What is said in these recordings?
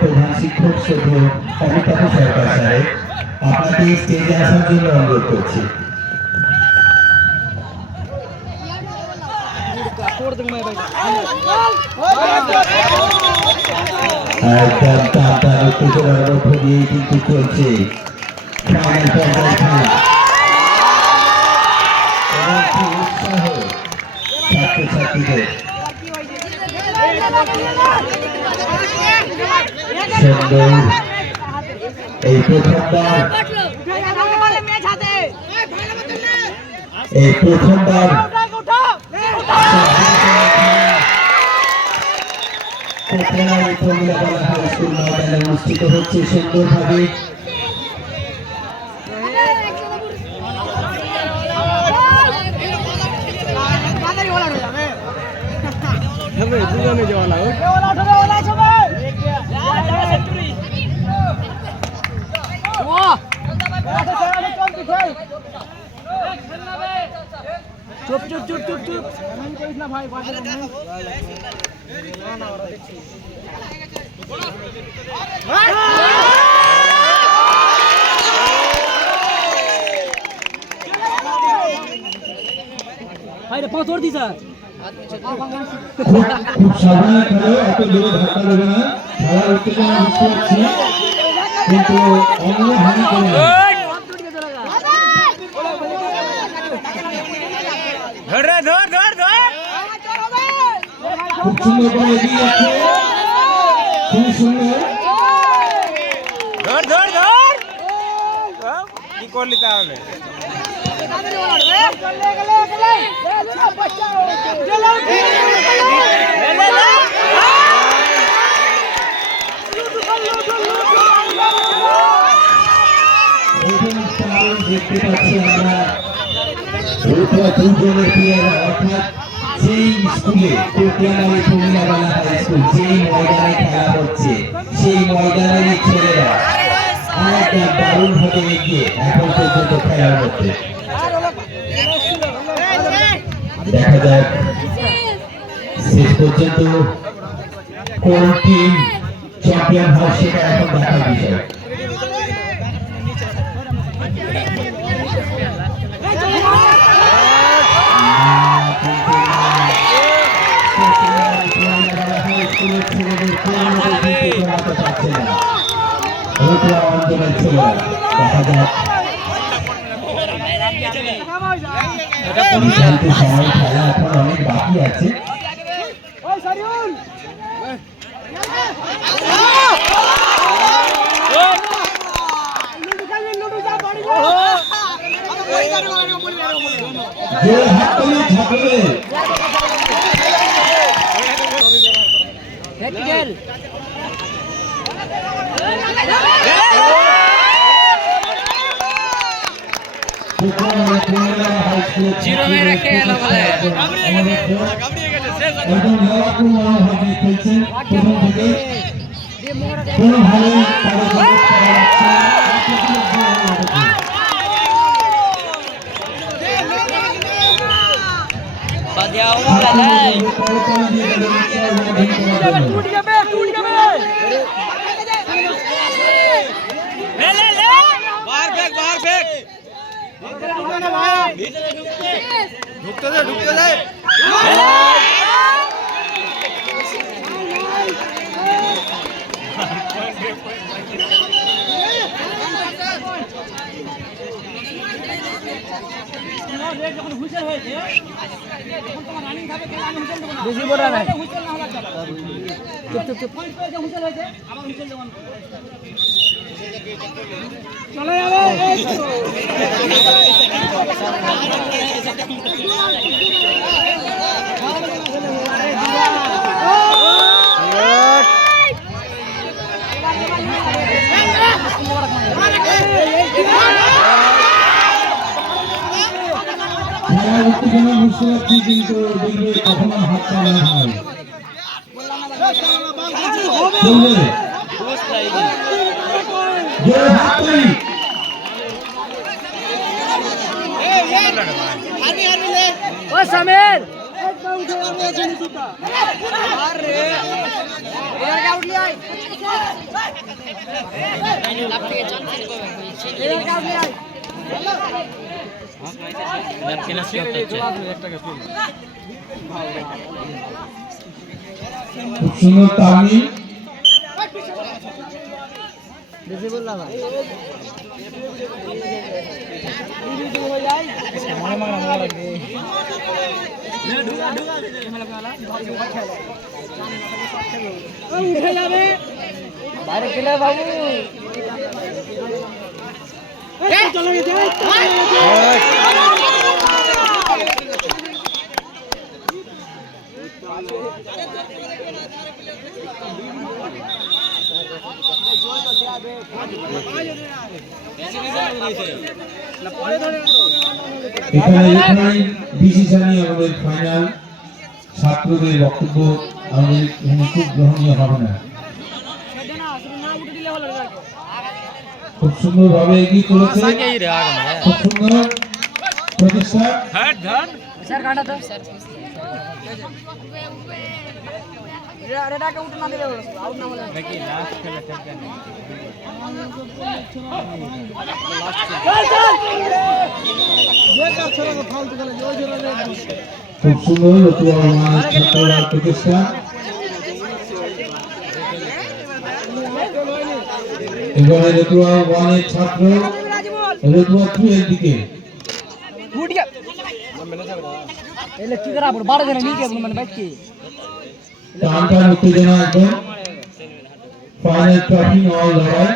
প্রধান শিক্ষক অমিতাভ সরকার সাহেব আপনাকে স্টেজে আসার জন্য অনুরোধ করছি। কিন্তু চলছে ছাত্রছাত্রীদের সুন্দর এই প্রথমবার হাইস্কুল ময়দানে অনুষ্ঠিত হচ্ছে সুন্দরভাবে। চুপ চুপ চুপ চুপ চুপ না ভাই ভাই পাঁচ ওর দি স্যার খুব স্বাভাবিক হলো এত জোরে ধাক্কা দেবে না, খেলার উত্তেজনা বুঝতে পারছি, কিন্তু অন্য হানি করে খুব সুন্দর করে এগিয়ে যাচ্ছে, খুব সুন্দর কি করলি তাহলে দেখতে পাচ্ছি আমরা দুজনের প্লেয়ার, অর্থাৎ যেই স্কুলে হাই স্কুল যেই ময়দানে খেলা হচ্ছে সেই ময়দানের ছেলেরা অনেকটা দারুণ ভাবে এগিয়ে এখন পর্যন্ত খেলার মধ্যে। দেখা যাক শেষ পর্যন্ত কোন টিম চ্যাম্পিয়ন হয় সেটা এখন দেখার বিষয়। খেলা এখন অনেক বাকি আছে। জিরো में रखे हैं लोग वाले ঢুকতে দে যখন হুইসেল হয়েছে তখন তোমার রানিং থাকে আমি হুইসেল দেব না বেশি বড় না হুইসেল না হওয়ার দরকার চুপ চুপ চুপ পয়েন্ট পেয়ে হুইসেল হয়েছে আবার হুইসেল দেব না চলে যাবে কিন্তু কখনো হাত পাওয়া হয় समीर उठे আমি এখানে জুতা আরে এর আউট লিয়াই লাভ থেকে চান্স করবে এর আউট লিয়াই খেলা শেষ হচ্ছে একটাকে ফুল খুব সুন্দর তামি বেশি বললা ভাই মনে মনে ভালো লাগবে উঠে যাবে বাইরে খেলে বাবু চলে গেছে এখানে ডিসিশনই আমাদের ফাইনাল ছাত্রদের বক্তব্য আমাদের এখানে খুব গ্রহণীয় হবে না খুব সুন্দর ভাবে এগিয়ে চলেছে খুব সুন্দর প্রচেষ্টা স্যার কাটা তো রেডাকে উঠে না দিলে আউট না হলে নাকি লাস্ট খেলা চ্যাম্পিয়ন খুব সুন্দর রতুয়া ওয়ানের ছাত্ররা প্রচেষ্টা এবারে রতুয়া ওয়ানের ছাত্র রতুয়া 2 এর দিকে উঠ গয়া এলে কি করা বড় বড় করে নিকে মানে বাইকে টানটান উত্তেজনা একদম ফাইনাল ট্রফি নেওয়ার লড়াই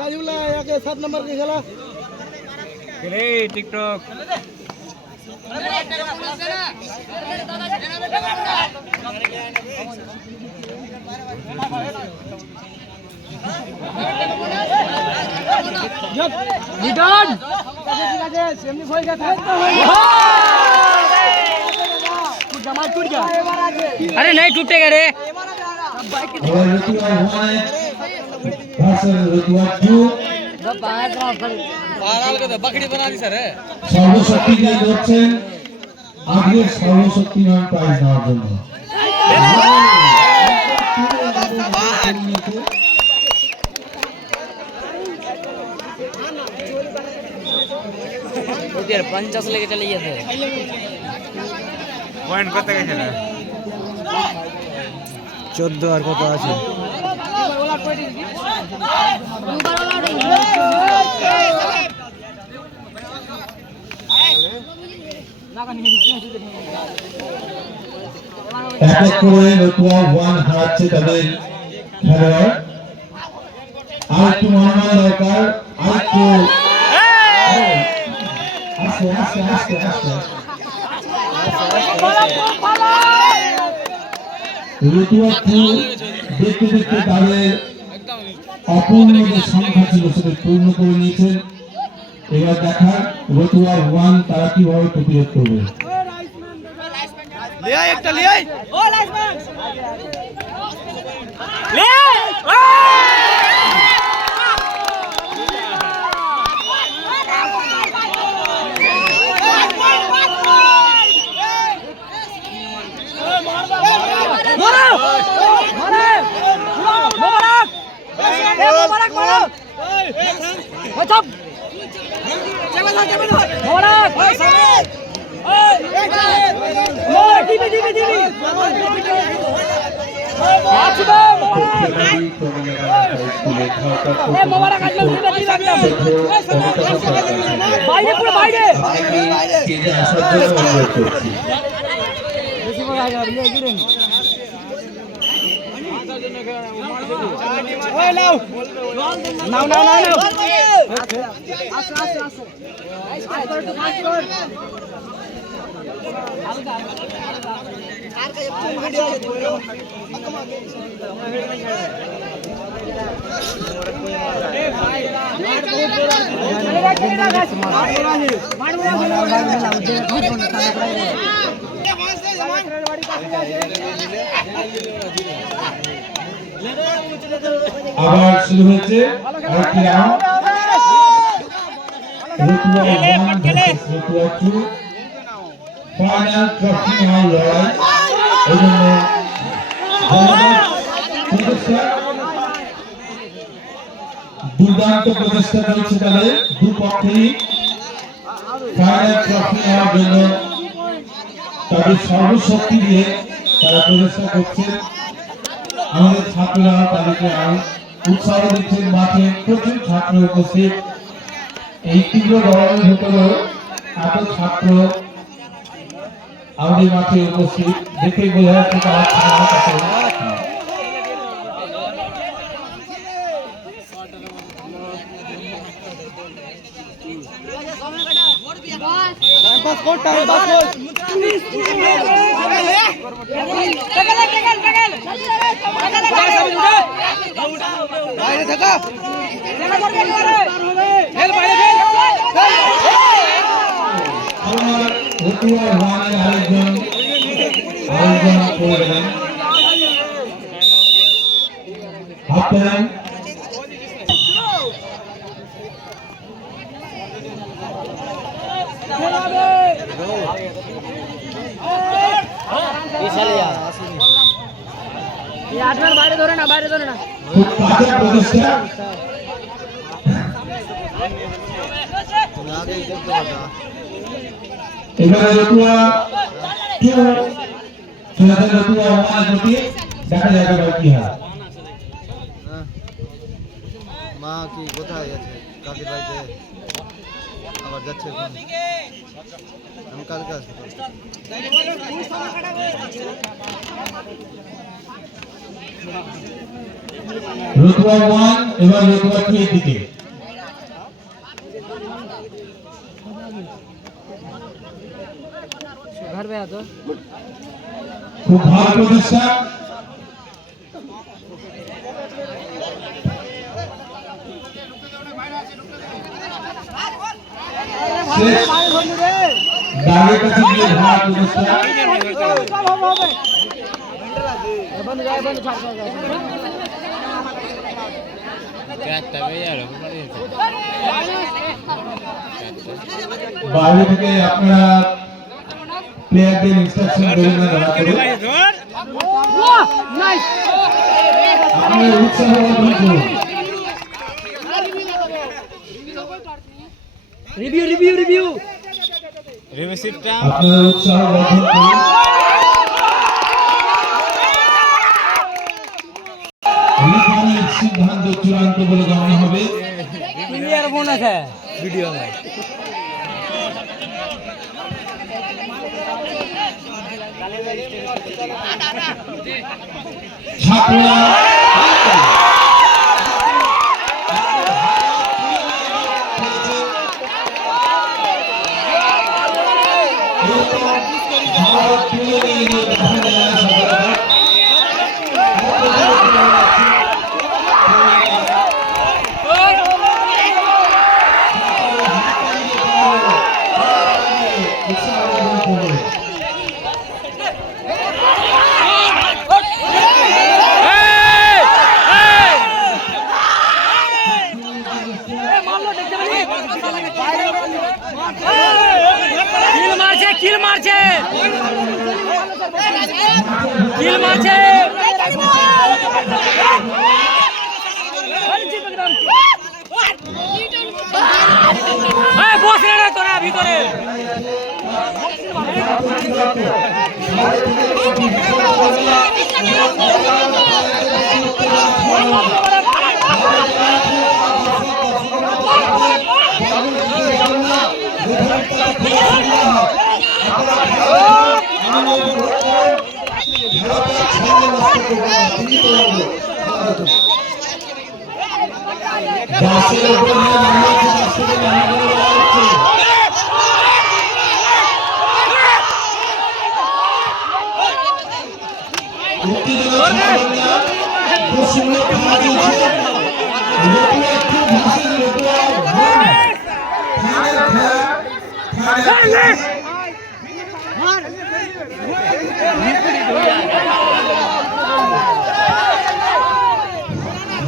राजूला आके 7 नंबर की खेला रे टिकटॉक रिटर्न ठीक আছে সেমনি হয়ে গেছে टूट जमाल टूट गया अरे नहीं टूटेगा रे और रतुआ 1 ভার্সেস রতুয়া 2 जब बाहर ट्रांसफर पागल के तो बकरी बना दी सर সর্বশক্তি দিয়ে ধরছেন আজকের সর্বশক্তিমান প্রাইজ নেওয়ার জন্য ওদের 50 लेके चले गए थे পয়েন্ট কত গেছে না 14 আর কত আছে এক এক করে রতুয়া 1 হারাচ্ছে তাদের খেলোয়াড় আর একটু মনোনয়ন দরকার আর একটু আস্তে আস্তে আস্তে আস্তে রতুয়া 2 দেখতে দেখতে তাদের অপূর্ণ যে সংখ্যা ছিল সেটা পূর্ণ করে নিয়েছেন এবার দেখা রতুয়া 1 তারা কিভাবে প্রতিরোধ করবে ले आई একটা ले आई ओ लाइसमैन ले मुबारक ए मुबारक मारो चुप मुबारक टीवी टीवी टीवी ए मुबारक आज मैं टीवी देखता हूं বাইরে পুরো বাইরে কেজে আসার জন্য অনুরোধ করছি বেশি বড় আগে নিয়ে গিরেন ওই নাও নাও নাও নাও নাও আসো আসো আসো আজ করে তো ফাস্ট কর আর কাছে ভিডিও এ ভাই আবার শুরু হয়েছে আরেকটি round Ratua 1 versus Ratua 2 final trophy নেওয়ার লড়াই এজন্য দুর্দান্ত প্রচেষ্টা চলছে তাদের দুপক্ষেই ফাইনাল ট্রফি নেওয়ার জন্য তাদের সর্বশক্তি দিয়ে তারা প্রচেষ্টা করছে আমাদের ছাত্ররা তাদেরকে উৎসাহ দিচ্ছেন মাঠে প্রচুর ছাত্র উপস্থিত এই তীব্র গরমের ভেতরেও এত ছাত্র আমাদের মাঠে উপস্থিত দেখে বোঝা যাচ্ছে তারা খেলার কাছে রতুয়া 1 এর আরেকজন করলেন আপনারা বাইরে ধরে না খুব কাজের প্রচেষ্টা এবারে রতুয়া 2 রতুয়া 1 প্রতি দেখা যাবে কি হয় মা কি কোথায় গেছে কাকি বাড়িতে আবার যাচ্ছে আমি কালকে আসবো রতুয়া 1 এবার রতুয়া 2 এর দিকে घर में आ तो খুব ভালো প্রচেষ্টা দাঁড়িয়ে কাছে গিয়ে ভালো প্রচেষ্টা बंद जाए बंद छाड़ বাইরে থেকে আপনারা প্লেয়ারদের ইনস্ট্রাকশন দেবেন না দয়া করে नाइस আপনারা উৎসাহ বর্ধন করুন रिव्यू আপনারা উৎসাহ বর্ধন করুন রিফারির সিদ্ধান্ত চূড়ান্ত বলে গণ্য হবে क्लियर बोनस है वीडियो में ছাত্ররা ভারত তুলে নিয়ে গিয়ে দেখা যায় সরকার किल मारছে বস রে তোরা ভিতরে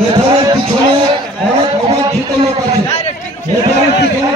রেফারের পিছনে অনেক অবাঞ্ছিত লোক আছে। রেফারের পিছনে